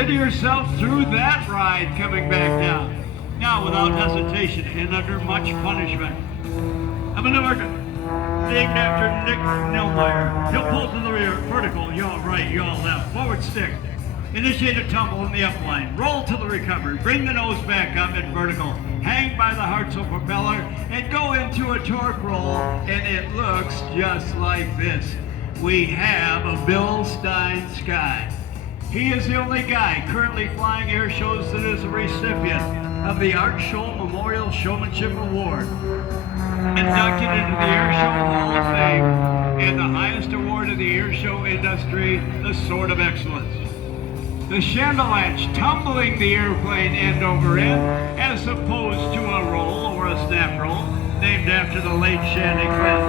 Consider yourself through that ride coming back down. Now, without hesitation and under much punishment, a maneuver named after Nick Nilmeyer. He'll pull to the rear, vertical, yaw right, yaw left, forward stick. Initiate a tumble in the upline, roll to the recovery, bring the nose back up at vertical, hang by the Hartzell propeller, and go into a torque roll, and it looks just like this. We have a Bill Stein Sky. He is the only guy currently flying air shows that is a recipient of the Art Show Memorial Showmanship Award, inducted into the Air Show Hall of Fame, and the highest award of the air show industry, the Sword of Excellence. The chandelanche tumbling the airplane end over end, as opposed to a roll or a snap roll, named after the late Shandy Clinton.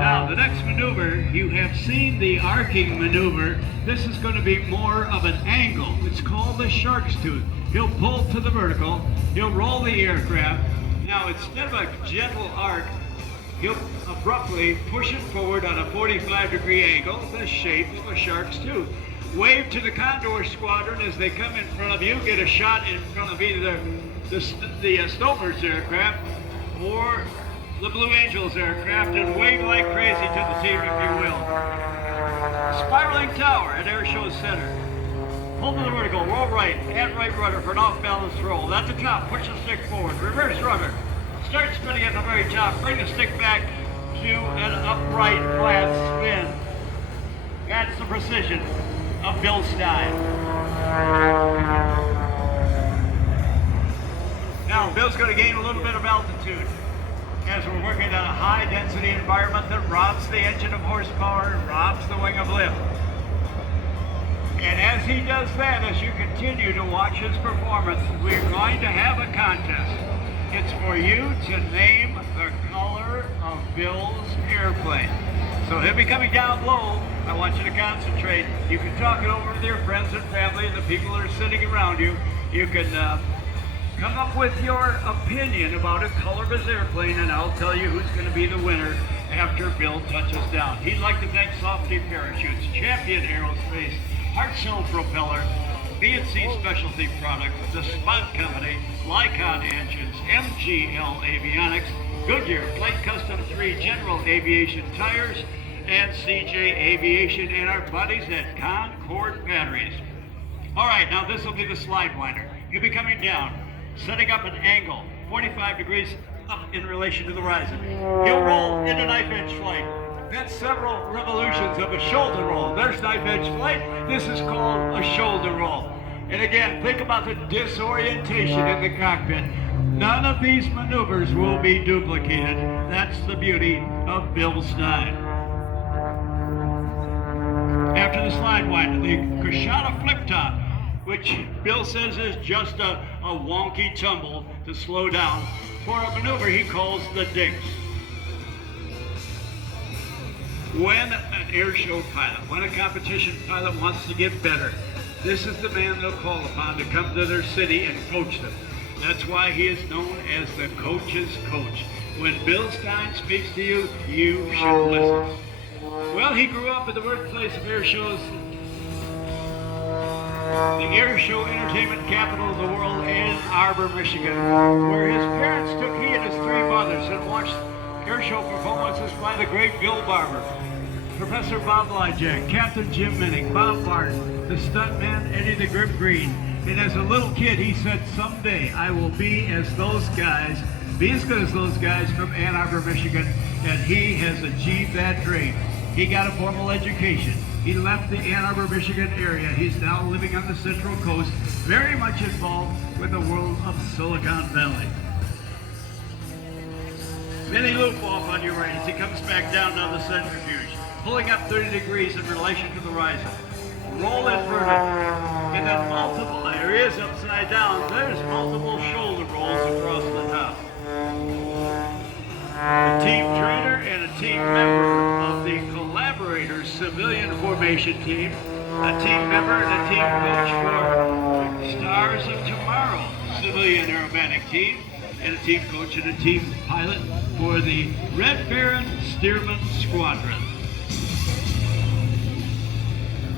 Now, the next maneuver, you have seen the arcing maneuver. This is going to be more of an angle. It's called the shark's tooth. He'll pull to the vertical. He'll roll the aircraft. Now, instead of a gentle arc, he'll abruptly push it forward on a 45-degree angle, the shape of a shark's tooth. Wave to the Condor Squadron as they come in front of you. Get a shot in front of either the Stover's aircraft or the Blue Angels aircraft, and wave like crazy to the team, if you will. Spiraling tower at Air Show Center. Pull to the vertical, roll right, and right rudder for an off-balance roll. At the top, push the stick forward, reverse rudder. Start spinning at the very top, bring the stick back to an upright, flat spin. That's the precision of Bill Stein. Now, Bill's going to gain a little bit of altitude as we're working on a high-density environment that robs the engine of horsepower, robs the wing of lift. And as he does that, as you continue to watch his performance, we're going to have a contest. It's for you to name the color of Bill's airplane. So he'll be coming down low. I want you to concentrate. You can talk it over with your friends and family and the people that are sitting around you. You can come up with your opinion about a color of his airplane, and I'll tell you who's going to be the winner after Bill touches down. He'd like to thank Softy Parachutes, Champion Aerospace, Hartzell Propeller, B&C Specialty Products, The Spot Company, Lycon Engines, MGL Avionics, Goodyear Flight Custom 3 General Aviation Tires, and CJ Aviation, and our buddies at Concord Batteries. All right, now this will be the slide winder. You'll be coming down, setting up an angle, 45 degrees up in relation to the horizon. He'll roll into knife edge flight. That's several revolutions of a shoulder roll. There's knife edge flight. This is called a shoulder roll. And again, think about the disorientation in the cockpit. None of these maneuvers will be duplicated. That's the beauty of Bill Stein. After the slide winder, the Krishana flip top, which Bill says is just a wonky tumble to slow down for a maneuver he calls the dinks. When an air show pilot, when a competition pilot wants to get better, this is the man they'll call upon to come to their city and coach them. That's why he is known as the coach's coach. When Bill Stein speaks to you, you should listen. Well, he grew up in the birthplace of air shows, the air show entertainment capital of the world, Ann Arbor, Michigan, where his parents took he and his three mothers and watched air show performances by the great Bill Barber, Professor Bob Lyjack, Captain Jim Minnick, Bob Barton, the stuntman Eddie the Grip Green. And as a little kid, he said, someday I will be as those guys, be as good as those guys from Ann Arbor, Michigan, and he has achieved that dream. He got a formal education. He left the Ann Arbor, Michigan area. He's now living on the Central Coast, very much involved with the world of Silicon Valley. Then he loop off on your right as he comes back down the centrifuge, pulling up 30 degrees in relation to the horizon. Roll inverted, and then multiple areas upside down. There's multiple shoulder rolls across the top. A team trainer and a team member of the Collaborators Civilian Formation Team, a team member and a team coach for Stars of Tomorrow Civilian Aerobatic Team, and a team coach and a team pilot for the Red Baron Stearman Squadron.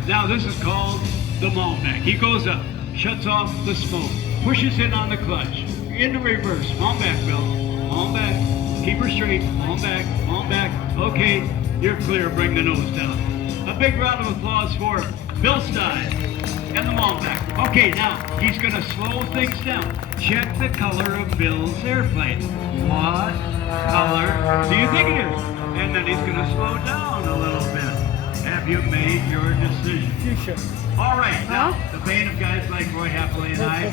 Now this is called the mount back. He goes up, shuts off the smoke, pushes in on the clutch, into reverse. Mount back, Bill. Mount back. Keep her straight. Mount back. Mount back. Okay, you're clear. Bring the nose down. A big round of applause for Bill Stein and the mount back. Okay, now he's going to slow things down. Check the color of Bill's airplane. What color do you think it is? And then he's going to slow down a little bit. Have you made your decision? Fuchsia. All right, now the bane of guys like Roy Handley and I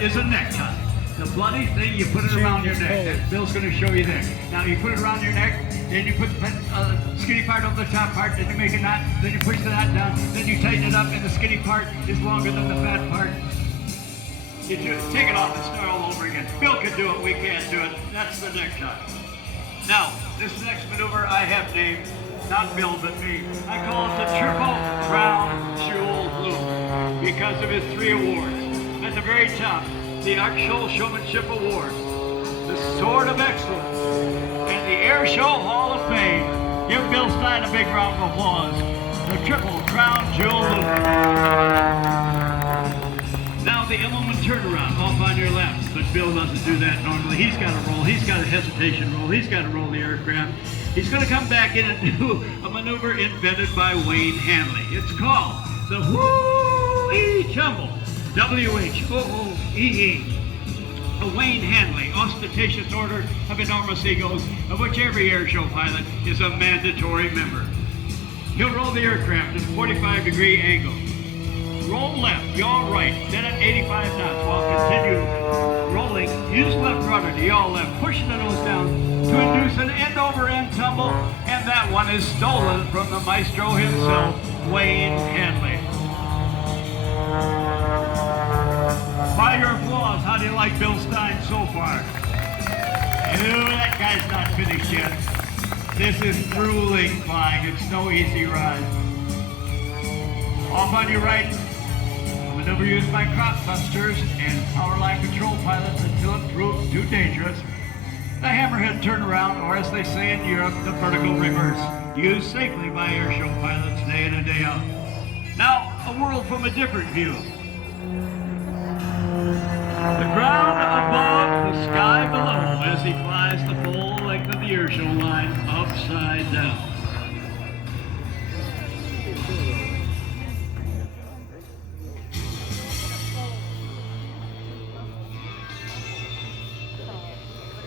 is a necktie. The bloody thing, you put it around your neck. That Bill's going to show you there. Now you put it around your neck, then you put the skinny part over the top part, then you make a knot, then you push the knot down, then you tighten it up, and the skinny part is longer than the fat part. You take it off and start all over again. Bill can do it, we can't do it. That's the necktie. Now, this next maneuver I have named, not Bill, but me. I call it the Triple Crown Jewel Loop because of his 3 awards. At the very top, the Actual Showmanship Award, the Sword of Excellence, and the Airshow Hall of Fame. Give Bill Stein a big round of applause. The Triple Crown Jewel Loop. Now the Immelman turnaround off on your left, but Bill doesn't do that normally. He's got to roll. He's got a hesitation roll. He's got to roll the aircraft. He's going to come back in and do a maneuver invented by Wayne Handley. It's called the Whoo-ee Tumble. W-H-O-O-E-E. A Wayne Handley ostentatious order of enormous egos, of which every airshow pilot is a mandatory member. He'll roll the aircraft at a 45-degree angle. Roll left, yaw right, then at 85 knots while continue rolling. Use left rudder to yaw left, pushing the nose down to induce an end-over-end tumble, and that one is stolen from the maestro himself, Wayne Handley. By your applause, how do you like Bill Stein so far? That guy's not finished yet. This is grueling flying. It's no easy ride. Off on your right, maneuver used by crop busters and power line control pilots until it proves too dangerous. The hammerhead turnaround, or as they say in Europe, the vertical reverse, used safely by airshow pilots day in and day out. Now, a world from a different view. The ground above, the sky below, as he flies the full length of the airshow line upside down.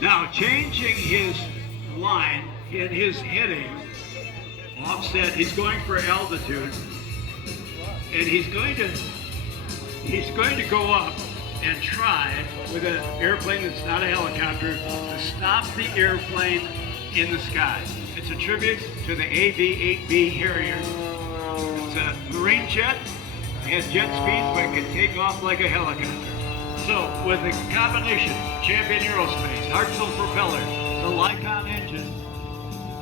Now, changing his line in his heading, offset, he's going for altitude, and he's going to go up and try with an airplane that's not a helicopter to stop the airplane in the sky. It's a tribute to the AV-8B Harrier. It's a marine jet. It has jet speeds but can take off like a helicopter. So with the combination, Champion Aerospace, Hartzell propeller, the Lycon engine,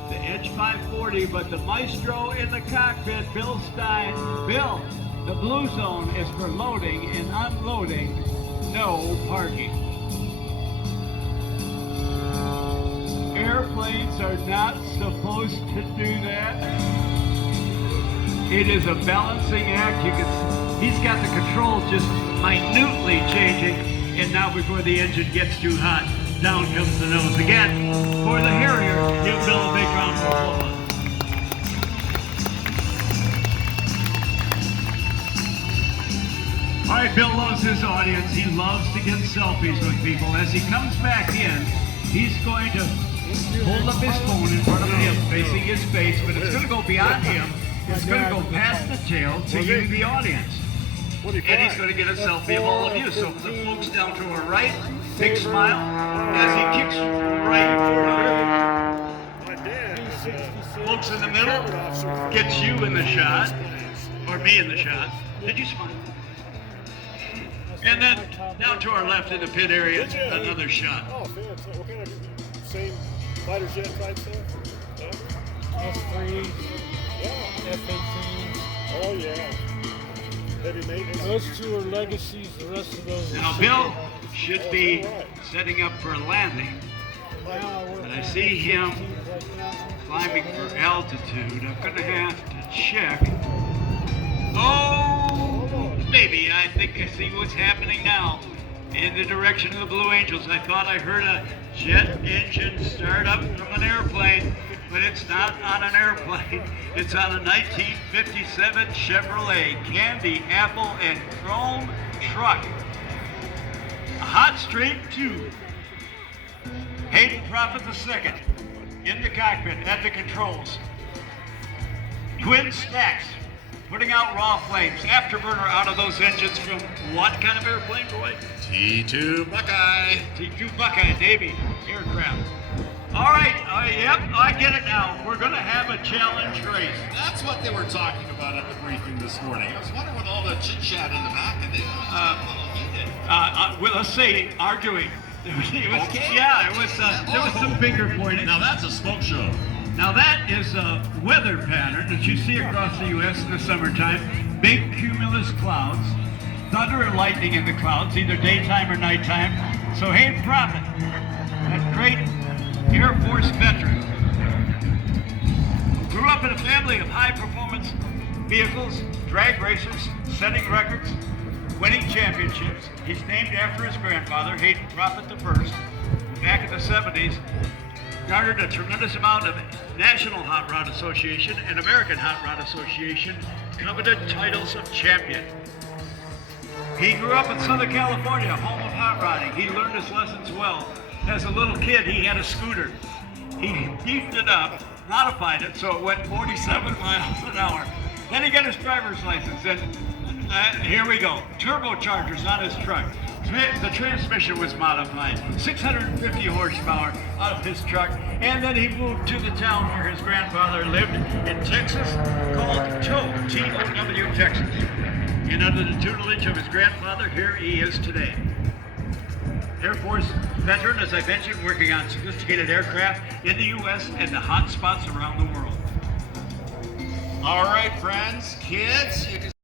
the Edge 540, but the maestro in the cockpit, Bill Stein. Bill, the blue zone is for loading and unloading, no parking. Airplanes are not supposed to do that. It is a balancing act. You can, he's got the controls just minutely changing, and now before the engine gets too hot, down comes the nose again. For the Harrier, give Bill a big round of applause. All right, Bill loves his audience. He loves to get selfies with people. As he comes back in, he's going to hold up his phone in front of him, facing his face, but it's going to go beyond him. It's going to go past the tail to you, the audience. And he's going to get a selfie of all of you. So for the folks down to our right, big smile. As he kicks right forward, folks in the middle, gets you in the shot, or me in the shot. Did you smile? And then down to our left in the pit area, another shot. Oh, fantastic. What kind of same fighter jet type stuff? S3, Yeah. F-18. Oh, yeah. Heavy maintenance. Those two are legacies. The rest of those are Now Bill should be setting up for a landing, but I see him climbing for altitude. I'm going to have to check. Oh! maybe. I think I see what's happening now. In the direction of the Blue Angels. I thought I heard a jet engine start up from an airplane, but it's not on an airplane. It's on a 1957 Chevrolet candy, apple, and chrome truck. A hot straight two. Hayden Propet II in the cockpit at the controls. Twin stacks, putting out raw flames. Afterburner out of those engines from what kind of airplane, boy? T2 Buckeye. T2 Buckeye Navy aircraft. All right, yep, I get it now. We're going to have a challenge race. That's what they were talking about at the briefing this morning. I was wondering what all the chit-chat in the back of Well, let's say arguing. Okay. Yeah, there was some finger pointing. Now that's a smoke show. Now that is a weather pattern that you see across the U.S. in the summertime. Big cumulus clouds, thunder and lightning in the clouds, either daytime or nighttime. So Hayden Propet, that great Air Force veteran, grew up in a family of high-performance vehicles, drag racers, setting records, winning championships. He's named after his grandfather, Hayden Propet I, back in the 70s. Garnered a tremendous amount of National Hot Rod Association and American Hot Rod Association coveted titles of champion. He grew up in Southern California, home of hot rodding. He learned his lessons well. As a little kid, he had a scooter. He beefed it up, modified it so it went 47 miles an hour. Then he got his driver's license, and here we go. Turbochargers on his truck. The transmission was modified, 650 horsepower out of his truck, and then he moved to the town where his grandfather lived in Texas, called Tow, T-O-W, Texas. And under the tutelage of his grandfather, here he is today. Air Force veteran, as I mentioned, working on sophisticated aircraft in the U.S. and the hot spots around the world. All right, friends, kids, you can